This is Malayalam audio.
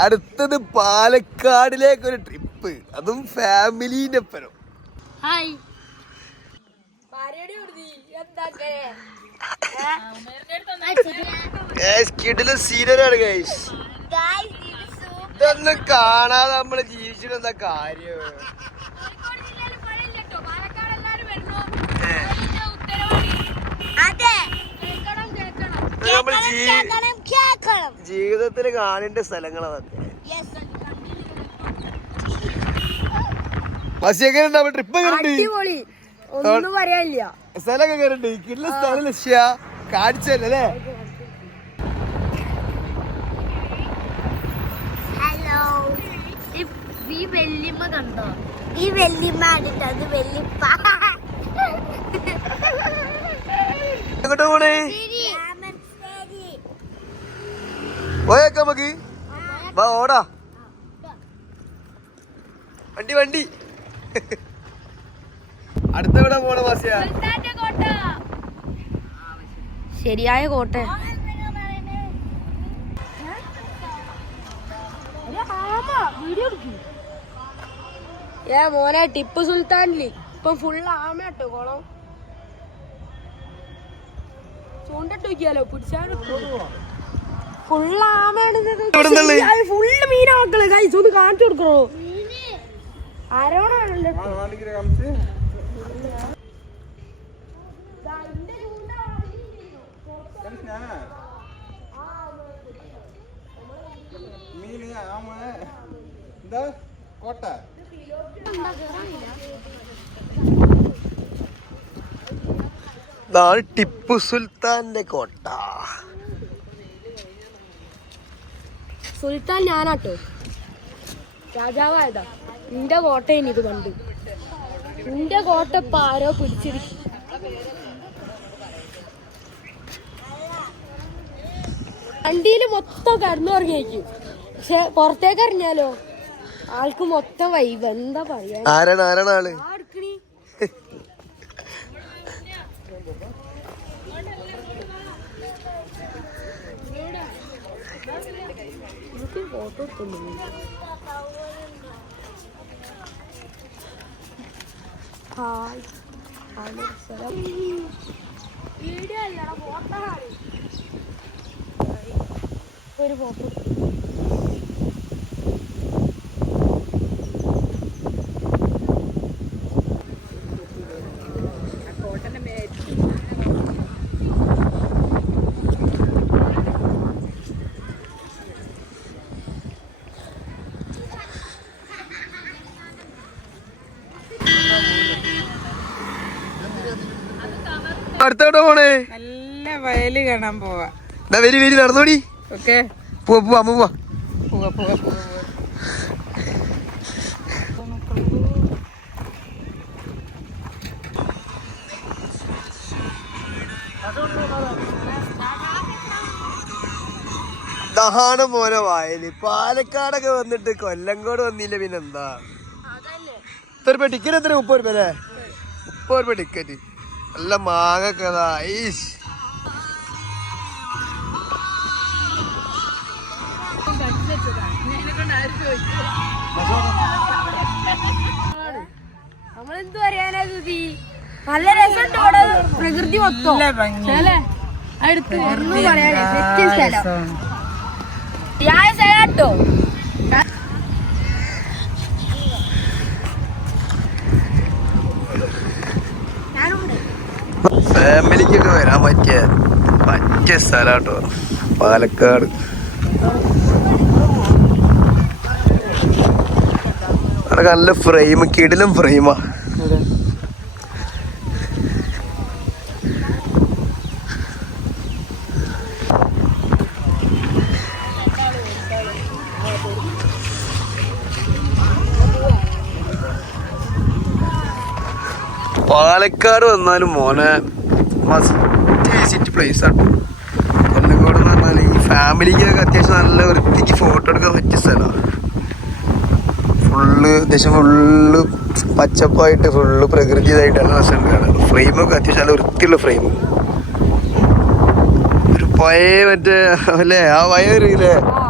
അടുത്തത് പാലക്കാടിലേക്ക് ഒരു ട്രിപ്പ് അതും ഫാമിലിന്റെ ഒപ്പരം. ഹായ് കിടിലും സീനറാണ് ഗൈസ് ഇതൊന്നും കാണാതെ നമ്മൾ ജീവിച്ചിട്ട് എന്താ കാര്യം? അതെ. ജീവി നമ്മൾ ജീവിതത്തിൽ കാണേണ്ട സ്ഥലങ്ങളതൊക്കെ സ്ഥലമൊക്കെ കയറുണ്ട് കിടില സ്ഥലം ലക്ഷ്യ കാണിച്ചല്ലേ ഹലോ ഈ കണ്ടോ? ഈ കണ്ടിട്ട് അത് വെല്ലിപ്പ എങ്ങോട്ട് പോണേ? പോയേക്കാം നമുക്ക് വാ ഓടാ. വണ്ടി വണ്ടി. അടുത്ത എവിടെ പോണ വാസിയ ശരിയായ കോട്ട. ഏ മോനെ ടിപ്പു സുൽത്താനിൽ. ഇപ്പം ഫുൾ ആമയാട്ടോ കോളം ചൂണ്ടിട്ട് നോക്കിയാലോ? പിടിച്ചാൽ? ഫുള്ള് മീനാ മക്കൾ കൈസ് ഒന്ന് കാണിച്ചു കൊടുക്കണോ? എന്താ? കോട്ട? ടിപ്പു സുൽത്താന്റെ കോട്ട. സുൽത്താൻ ഞാനാട്ടോ. രാജാവായതാ. നിന്റെ ഇനി ഇത് കണ്ട്. നിന്റെ കോട്ട ഇപ്പൊ ആരോ പിടിച്ചിരിക്കും വണ്ടിയിൽ മൊത്തം കിടന്നുറങ്ങിയേക്കും പക്ഷെ പുറത്തേക്ക് അറിഞ്ഞാലോ ആൾക്ക് മൊത്തം വൈബ് എന്താ പറയാ? ആരാണ്? ആരാണ് ആൾ ആ എടുക്കണി എനിക്ക് ഫോട്ടോ എടുക്കുന്നു ഹായ്. വീഡിയോ അല്ലടാ ഫോട്ടോ ഒരു ഫോട്ടോ അടുത്ത എവിടെ പോണേ? നല്ല വയൽ കാണാൻ പോവാ. വരി വരി നടന്നോടി. ഓക്കെ. പോവാ പോവാ അമ്മ പോവാ. പോവാ പോവാ പോവാ ദഹാണ് മോനെ വായൽ. പാലക്കാടൊക്കെ വന്നിട്ട് കൊല്ലങ്കോട് വന്നില്ല പിന്നെന്താ? എത്ര രൂപ ടിക്കറ്റ് എത്ര? മുപ്പത് രൂപ അല്ലേ? മുപ്പത് രൂപ ടിക്കറ്റ് നല്ല മാങ്ങൊക്കെ അതാ ഈശ്. നമ്മളെന്ത് പറയാനാ സുധി? നല്ല രസമുണ്ട് ഇവിടെ പ്രകൃതി മൊത്തം. അല്ലേ? അടുത്ത് ഒന്നും പറയാനില്ല. തെറ്റിയ സ്ഥലം. ഞാൻ സ്ഥലാട്ടോ ഫാമിലിക്കൊക്കെ വരാൻ പറ്റിയ പറ്റിയ സ്ഥലമാട്ടോ പാലക്കാട്. അവിടെ നല്ല ഫ്രെയിം കിടിലും ഫ്രെയിമാ പാലക്കാട് വന്നാലും മോനെ മസ്റ്റ് വിസിറ്റ് പ്ലേസ് ആണ്. കൊല്ലങ്കോട് എന്ന് പറഞ്ഞാൽ ഈ ഫാമിലിക്കൊക്കെ അത്യാവശ്യം നല്ല വൃത്തിക്ക് ഫോട്ടോ എടുക്കാൻ പറ്റിയ സ്ഥലമാണ്. ഫുള്ള് അത്യാവശ്യം ഫുള്ള് പച്ചപ്പായിട്ട് ഫുള്ള് പ്രകൃതി ഇതായിട്ടാണ് രസമുണ്ട് കാണാൻ ഫ്രെയിമൊക്കെ അത്യാവശ്യം നല്ല വൃത്തിയുള്ള ഫ്രെയിം ഒരു പഴയ മറ്റേ അല്ലേ? ആ വയ ആ